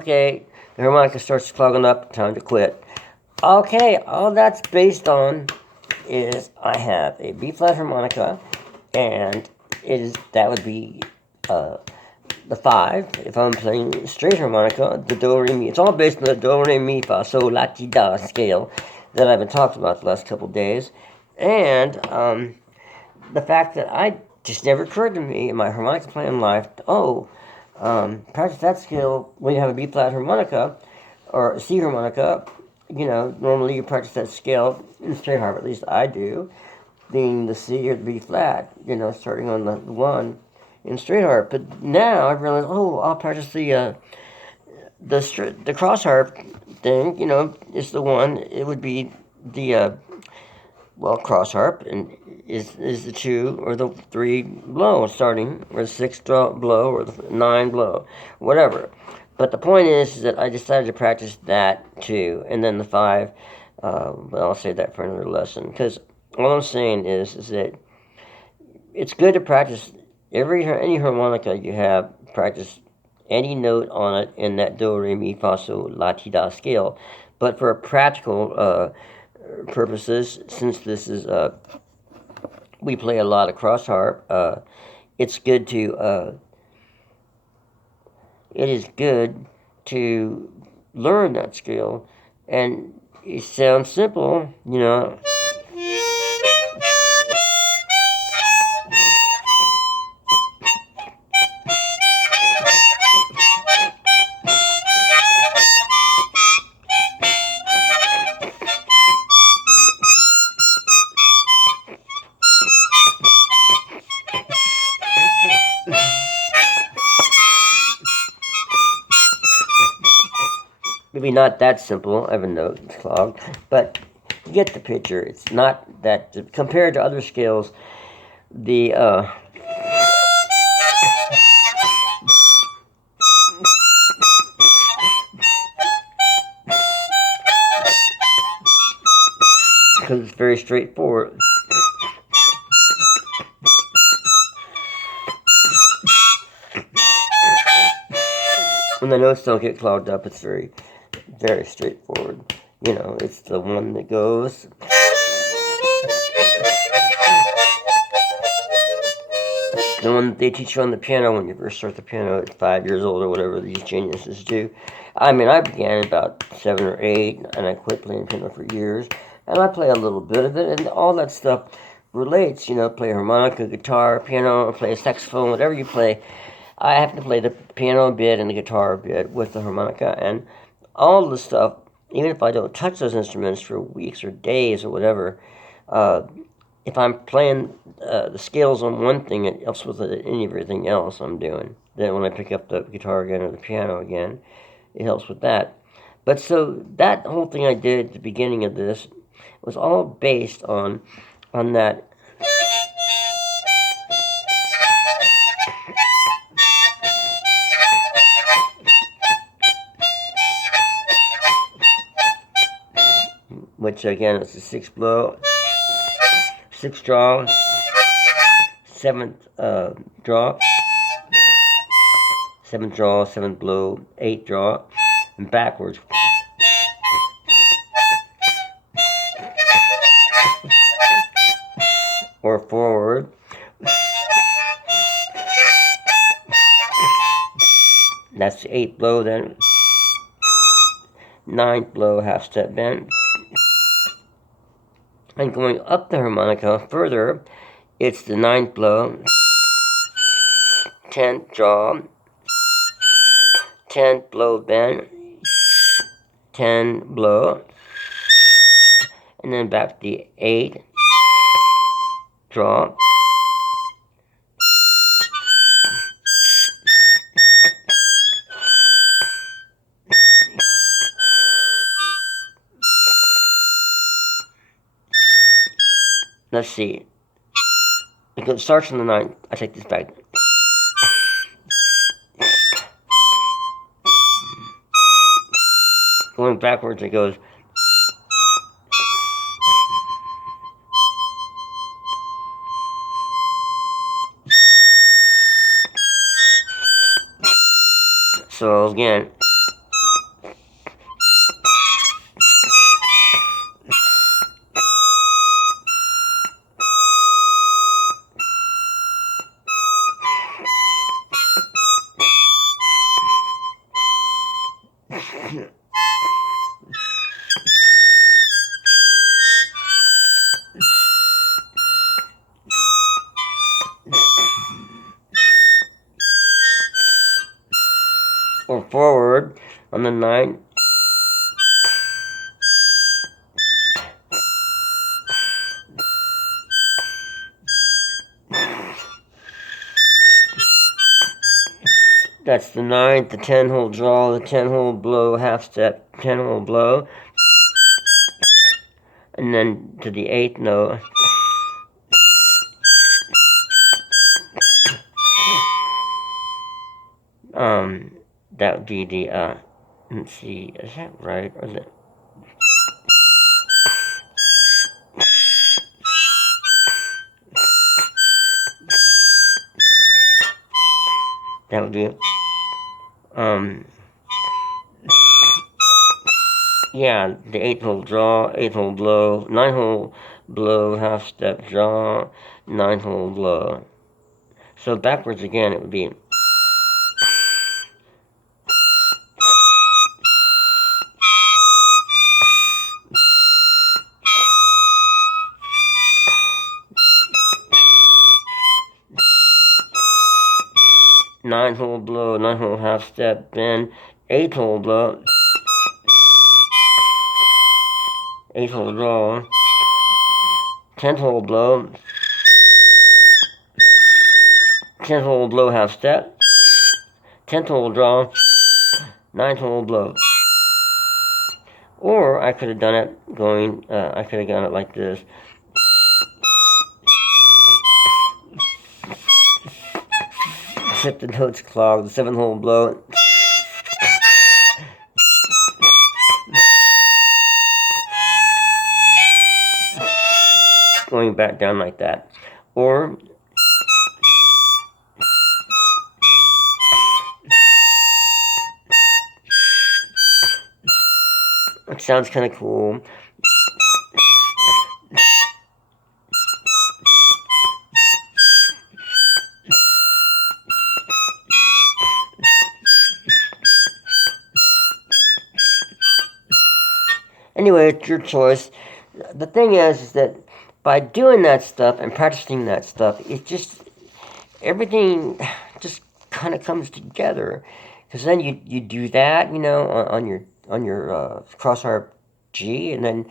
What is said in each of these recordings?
okay, the harmonica starts clogging up, time to quit. Okay, all that's based on is I have a B flat harmonica, and that would be the 5. If I'm playing straight harmonica, the do re mi. It's all based on the do re mi fa sol la ti da scale that I've been talking about the last couple of days, and the fact that I just never occurred to me in my harmonica playing life. Practice that scale when you have a B flat harmonica or a C harmonica. Normally you practice that scale in straight harp, at least I do, being the C or the B flat, starting on the 1 in straight harp. But now I realize, I'll practice the cross harp thing, is the one. It would be the, cross harp, and is the 2 or the 3 blow starting, or the 6 blow, or the 9 blow, whatever. But the point is that I decided to practice that too, and then the 5. I'll save that for another lesson, because all I'm saying is that it's good to practice any harmonica you have. Practice any note on it in that do re mi fa sol la ti da scale. But for practical purposes, since this is we play a lot of cross harp, it's good to it is good to learn that scale, and it sounds simple, maybe not that simple. I have a note clogged, but you get the picture. It's not that compared to other scales. The because it's very straightforward. When the notes don't get clogged up, it's very, very straightforward. It's the one that goes. The one that they teach you on the piano when you first start the piano at 5 years old or whatever these geniuses do. I mean, I began at about 7 or 8, and I quit playing piano for years. And I play a little bit of it, and all that stuff relates. Play harmonica, guitar, piano, or play a saxophone, whatever you play. I have to play the piano a bit and the guitar a bit with the harmonica, and all the stuff, even if I don't touch those instruments for weeks or days or whatever, if I'm playing the scales on one thing, it helps with everything else I'm doing. Then when I pick up the guitar again or the piano again, it helps with that. But so that whole thing I did at the beginning of this was all based on that. Which again is a 6 blow, 6 draw, 7th draw, 7th draw, 7th blow, 8th draw, and backwards. Or forward. That's the 8th blow then. 9th blow, half step bend. And going up the harmonica further, it's the 9th blow, 10th draw, 10th blow bend, 10 blow, and then back to the 8 draw. Let's see. It starts on the 9th. I take this back. Going backwards, it goes. So again, forward on the 9. That's the 9th, the 10-hole draw, the 10-hole blow, half step, 10-hole blow, and then to the 8th note. That would be the, let's see, is that right, or is it? That would be, yeah, the 8th-hole draw, 8th-hole blow, 9-hole blow, half step draw, 9-hole blow. So backwards again, it would be 9-hole blow, 9-hole half step, then 8-hole blow, 8-hole draw, 10th-hole blow, 10th-hole blow half step, 10th-hole draw, 9th-hole blow. Or I could have done it going, I could have done it like this. Except the notes clogged, the 7-hole blow. Going back down like that. Or it sounds kind of cool. Anyway, it's your choice. The thing is that by doing that stuff and practicing that stuff, it just, everything just kind of comes together. Because then you do that, on your cross harp G, and then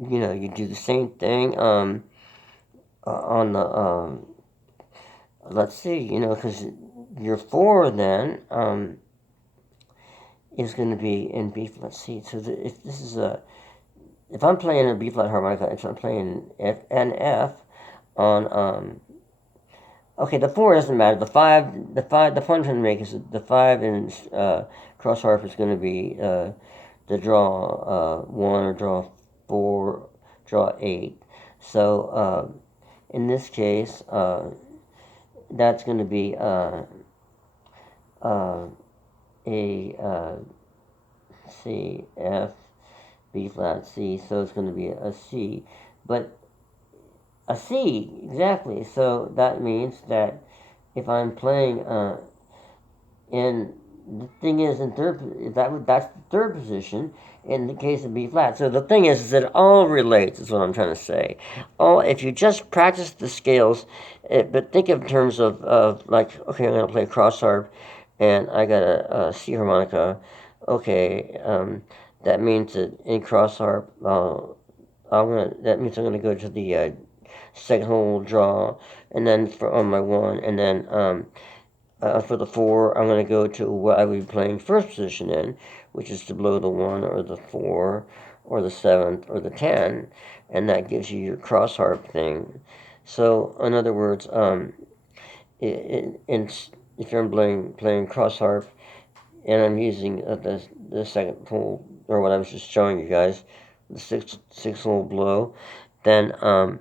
you do the same thing on the let's see, because your 4 then is going to be in B flat C. So if this is if I'm playing a B flat harmonica, if I'm playing F and F on okay, the 4 doesn't matter. The point I'm trying to make is the 5 in cross harp is going to be the draw 1 or draw 4, draw 8. So in this case, that's going to be C, F, B flat, C, so it's going to be a C, but a C, exactly, so that means that if I'm playing in, the thing is in third, that's the third position in the case of B flat. So the thing is that it all relates, is what I'm trying to say. If you just practice the scales, but think in terms of like, okay, I'm going to play cross harp, and I got a C harmonica. Okay, that means that in cross harp, that means I'm gonna go to the second hole draw, and then on my 1, and then for the 4, I'm gonna go to what I would be playing first position in, which is to blow the 1 or the 4 or the 7th or the 10, and that gives you your cross harp thing. So in other words, if I'm playing cross harp, and I'm using the second hole, or what I was just showing you guys, the six hole blow, then when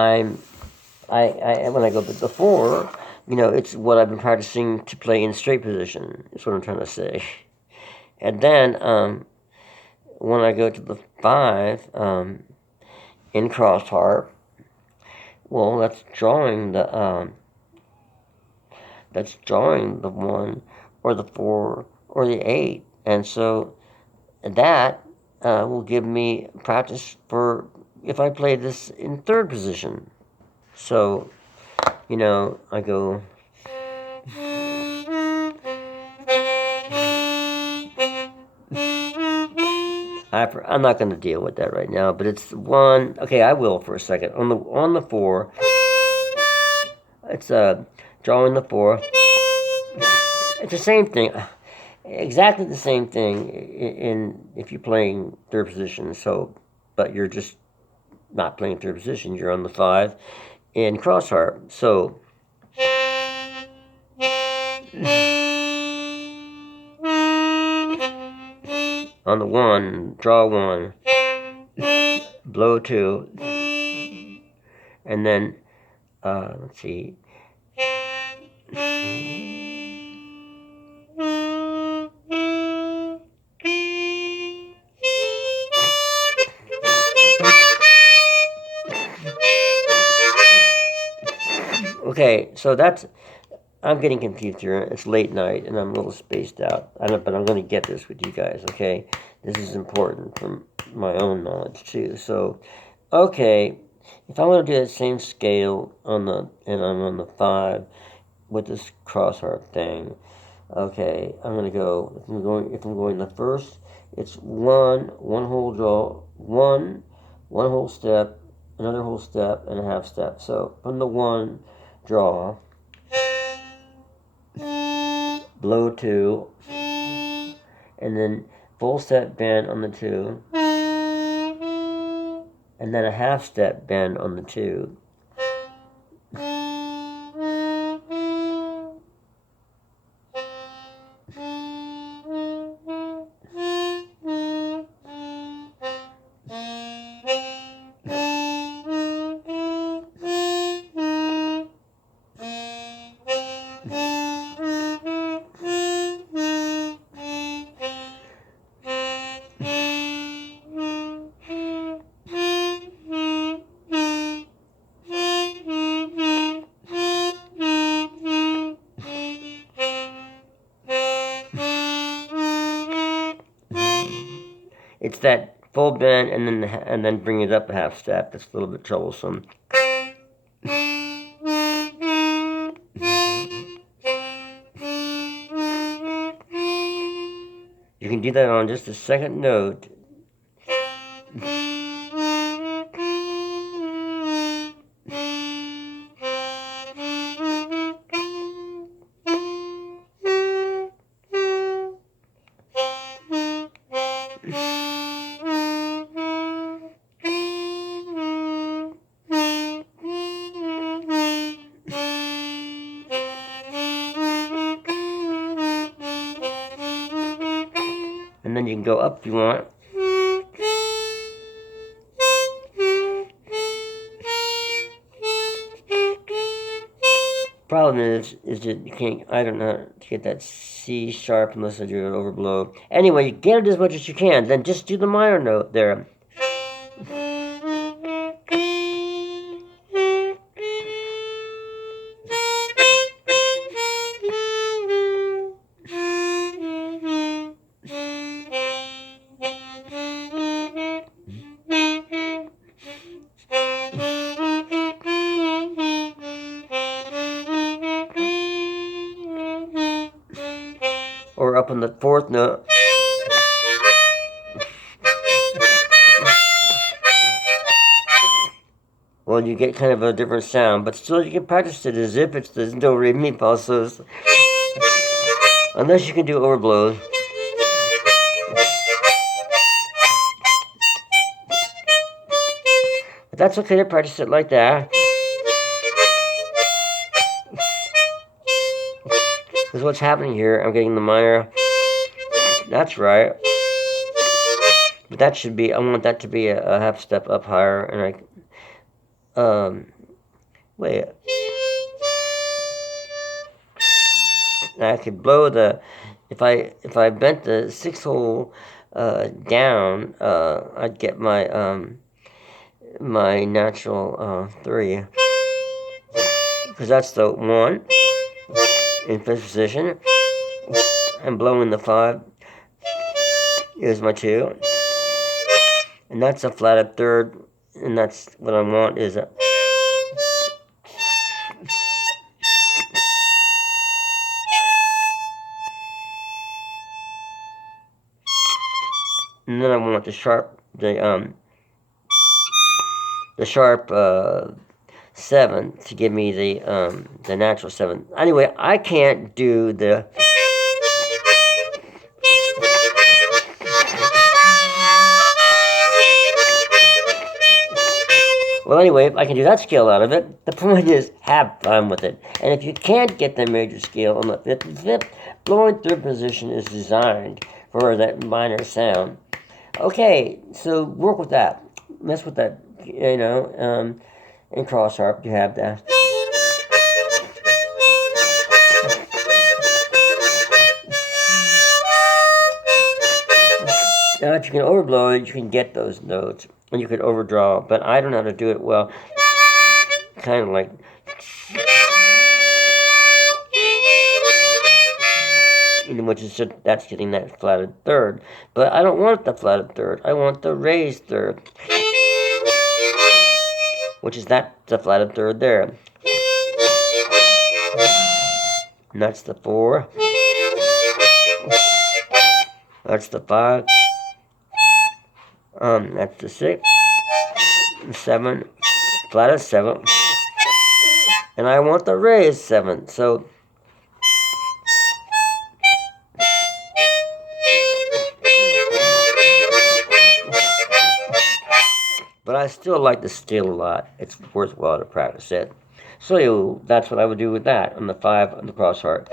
I go before, it's what I've been practicing to play in straight position. Is what I'm trying to say. And then when I go to the 5 in cross harp, well, that's drawing the 1 or the 4 or the 8, and so that will give me practice for if I play this in third position. So I go I'm not going to deal with that right now, but it's one. Okay, I will for a second. On the 4, it's drawing the 4. It's the same thing, exactly the same thing in if you're playing third position. So, but you're just not playing third position. You're on the 5 in cross harp. So. On the 1, draw 1, blow 2, and then, let's see. Okay, so that's, I'm getting confused here. It's late night, and I'm a little spaced out. But I'm going to get this with you guys, okay? This is important for my own knowledge, too. So, okay, if I want to do that same scale and I'm on the 5 with this cross harp thing, okay, I'm going to go, if I'm going the first, it's one whole draw, one whole step, another whole step, and a half step. So, from the 1, draw, blow 2, and then full step bend on the 2, and then a half step bend on the 2. It's that full bend and then bring it up a half step. That's a little bit troublesome. You can do that on just the second note. And then you can go up if you want. Problem is that you can't, I don't know how to get that C sharp unless I do an overblow. Anyway, you get it as much as you can, then just do the minor note there. Or up on the 4th note. Well, you get kind of a different sound, but still you can practice it as if it's the do re mi fa so. Unless you can do overblows. But that's okay to practice it like that. Because what's happening here, I'm getting the minor. That's right. But that should be, I want that to be a half step up higher, and wait. I could blow the, if I bent the 6th hole down, I'd get my my natural 3, because that's the 1 in 5th position. I'm blowing the 5. Here's my 2, and that's a flatted 3rd, and that's what I want is a. And then I want the sharp, the sharp 7 to give me the natural 7. Anyway, I can't do the well, anyway, if I can do that scale out of it, the point is have fun with it. And if you can't get the major scale on the 5th and 5th, blowing third position is designed for that minor sound. Okay, so work with that. Mess with that, you know. In cross harp, you have that. Now that you can overblow it, you can get those notes, and you can overdraw, but I don't know how to do it well. Kind of like... which is just, that's getting that flatted third. But I don't want the flatted third. I want the raised third, which is the flatted third there. And that's the 4. That's the 5. That's the 6. 7. Flatted 7. And I want the raised 7. So but I still like the scale a lot. It's worthwhile to practice it. So that's what I would do with that on the 5 on the cross harp.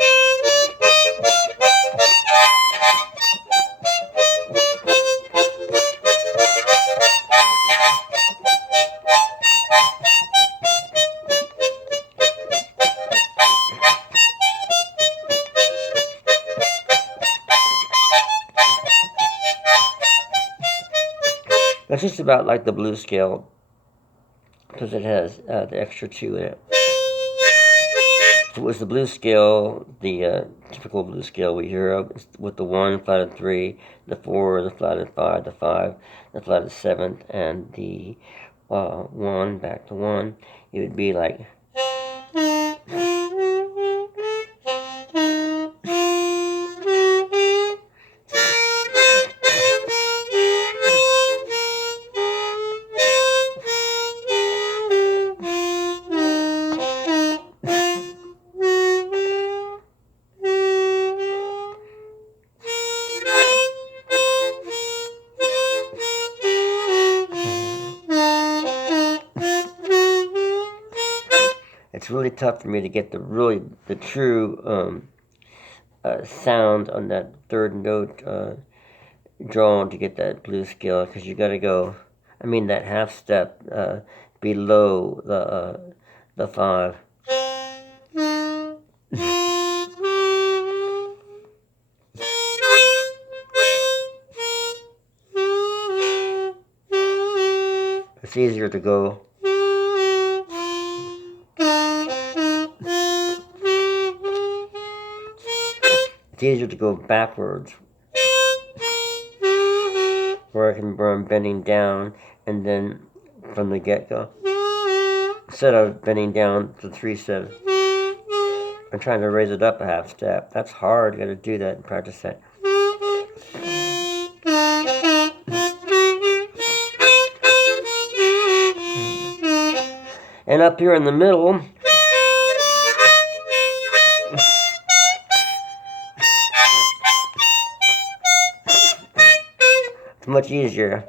That's just about like the blues scale, because it has the extra 2 in it. If it was the blues scale, the typical blues scale we hear of, with the 1 flatted 3, the 4, the flatted 5, the 5, the flatted 7th, and the 1 back to 1, it would be like... It's really tough for me to get the true sound on that third note drawn to get that blues scale, because you got to go, that half step below the 5. It's easier to go. It's easier to go backwards, where I can burn bending down and then from the get-go, instead of bending down to 3/7 and trying to raise it up a half step. That's hard. You got to do that and practice that. And up here in the middle, it's much easier.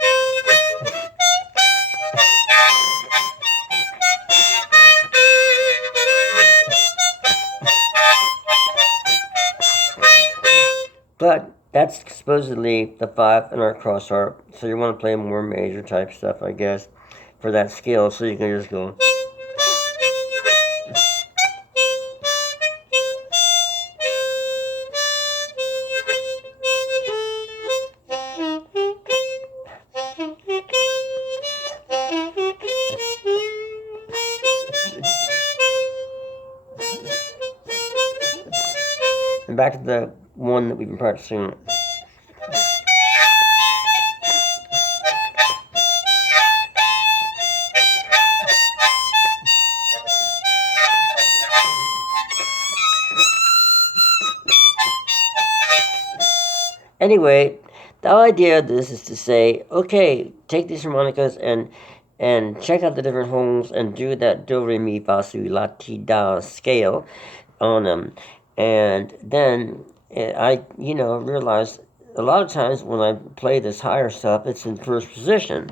But that's supposedly the 5 in our cross harp, so you want to play more major type stuff, I guess, for that scale, so you can just go. And back to the one that we've been practicing. Anyway, the idea of this is to say, okay, take these harmonicas and check out the different holes and do that do re mi fa sol la ti da scale on them, and then I realized a lot of times when I play this higher stuff, it's in first position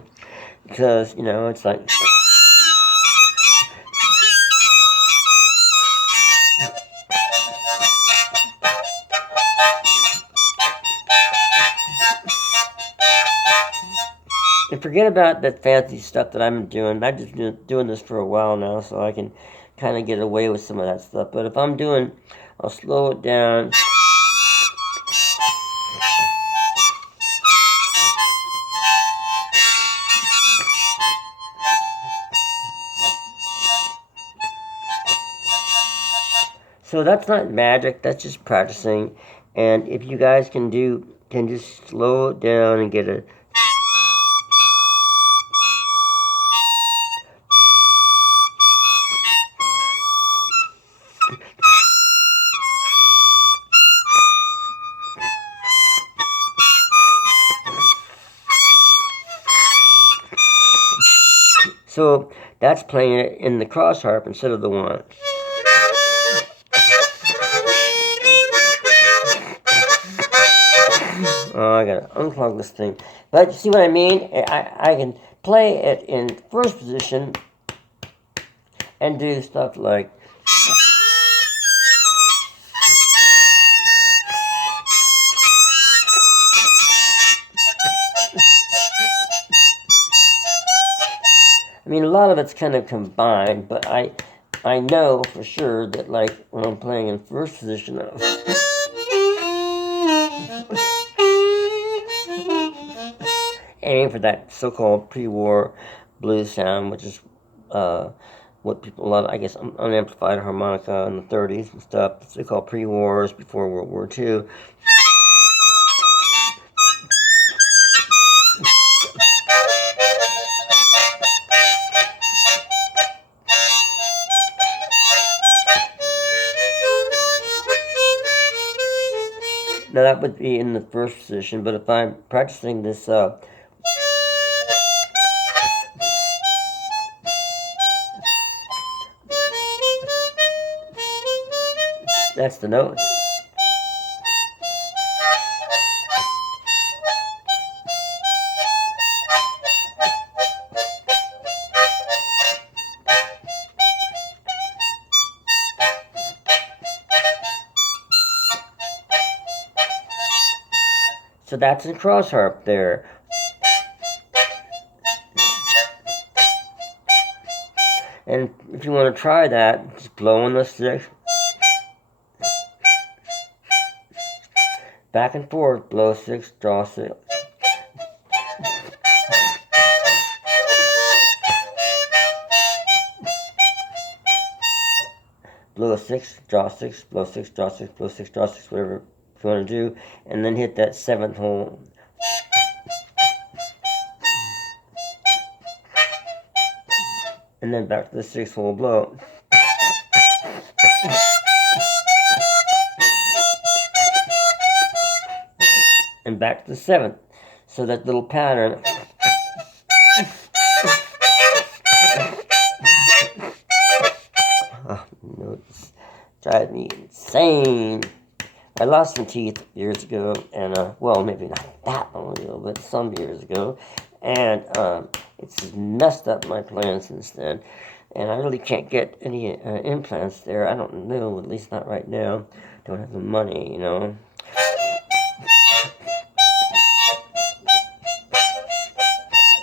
because it's like. And forget about that fancy stuff that I'm doing. I've just been doing this for a while now, so I can kind of get away with some of that stuff. But if I'm doing, I'll slow it down. So that's not magic, that's just practicing. And if you guys can just slow it down and get a. So that's playing it in the cross harp instead of the one. Oh, I gotta unclog this thing. But you see what I mean? I can play it in first position and do stuff like. I mean, a lot of it's kind of combined, but I know for sure that, like, when I'm playing in first position, aiming for that so-called pre-war blues sound, which is what people, a lot of, I guess, unamplified harmonica in the 30s and stuff. They call pre-wars, before World War II. Now that would be in the first position, but if I'm practicing this that's the note. So that's in cross harp there. And if you want to try that, just blow on the sticks. Back and forth, blow 6, draw 6. Blow a 6, draw 6, blow 6, draw 6, blow 6, draw 6, whatever you want to do, and then hit that 7th hole. And then back to the 6th hole blow. And back to the 7th. So that little pattern. Oh, notes drive me insane. I lost some teeth years ago, and well, maybe not that long ago, but some years ago, and it's messed up my plan since then, and I really can't get any implants there. I don't know, at least not right now. Don't have the money,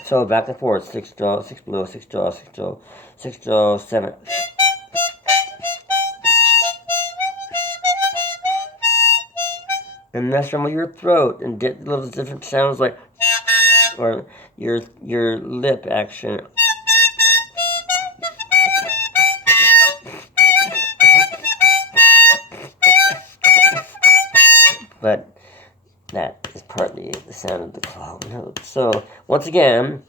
So back and forth, 6 draw, 6 blow, 6 draw, 6 draw, 6 draw, 7. And mess around with your throat and get little different sounds like, or your lip action. But that is partly the sound of the clog note. So once again,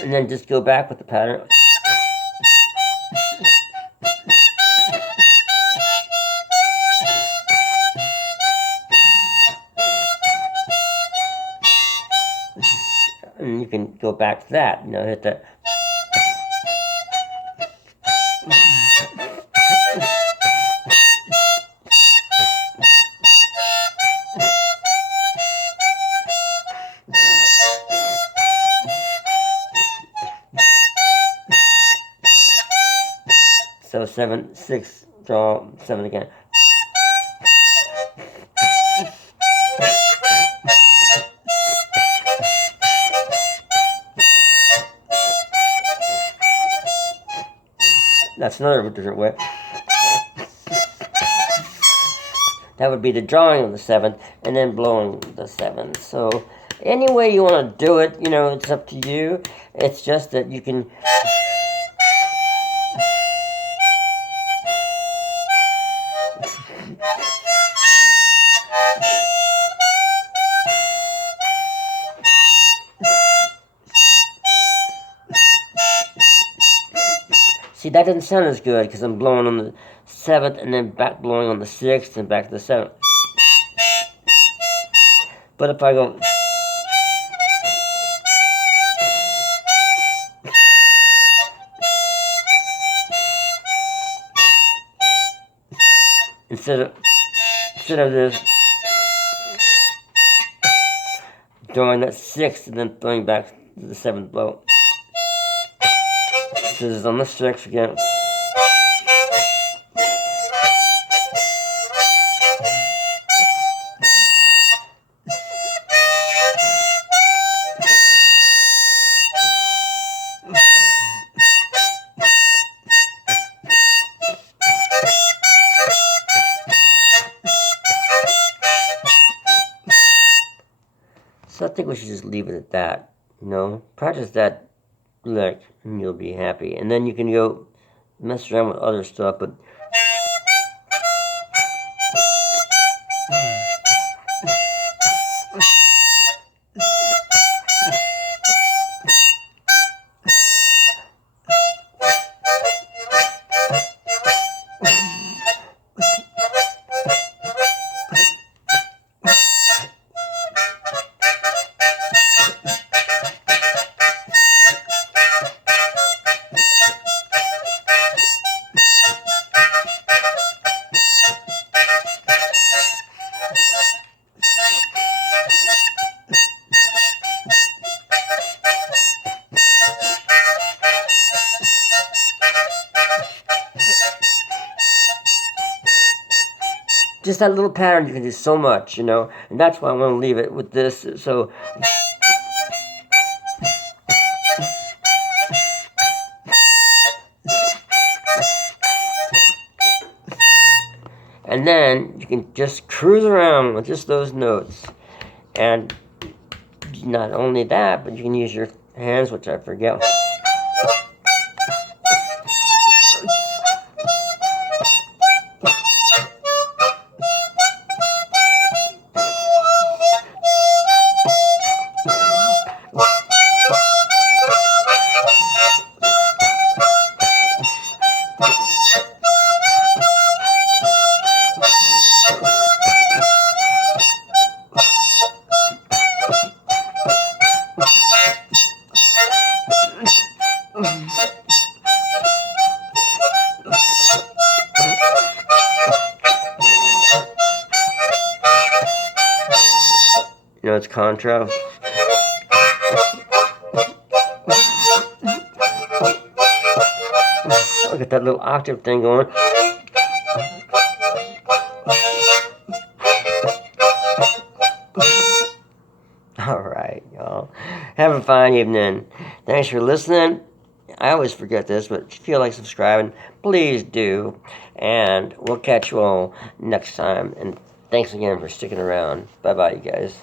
and then just go back with the pattern. and you can go back to that. You know, hit the. So 7, 6, draw 7 again. That's another different way. That would be the drawing of the 7th and then blowing the 7th. So any way you want to do it, you know, it's up to you. It's just that you can. See, that doesn't sound as good because I'm blowing on the 7th and then back blowing on the 6th and back to the 7th. But if I go. Instead of this, doing that 6th and then throwing back to the 7th blow. So this is on the 6th again. So I think we should just leave it at that. You know, practice that lick and you'll be happy. And then you can go mess around with other stuff, but just that little pattern you can do so much, you know, and that's why I want to leave it with this. So and then you can just cruise around with just those notes. And not only that, but you can use your hands, which I forget. You know, it's contra. Look at that little octave thing going. Alright, y'all. Have a fine evening. Thanks for listening. I always forget this, but if you feel like subscribing, please do. And we'll catch you all next time. And thanks again for sticking around. Bye-bye, you guys.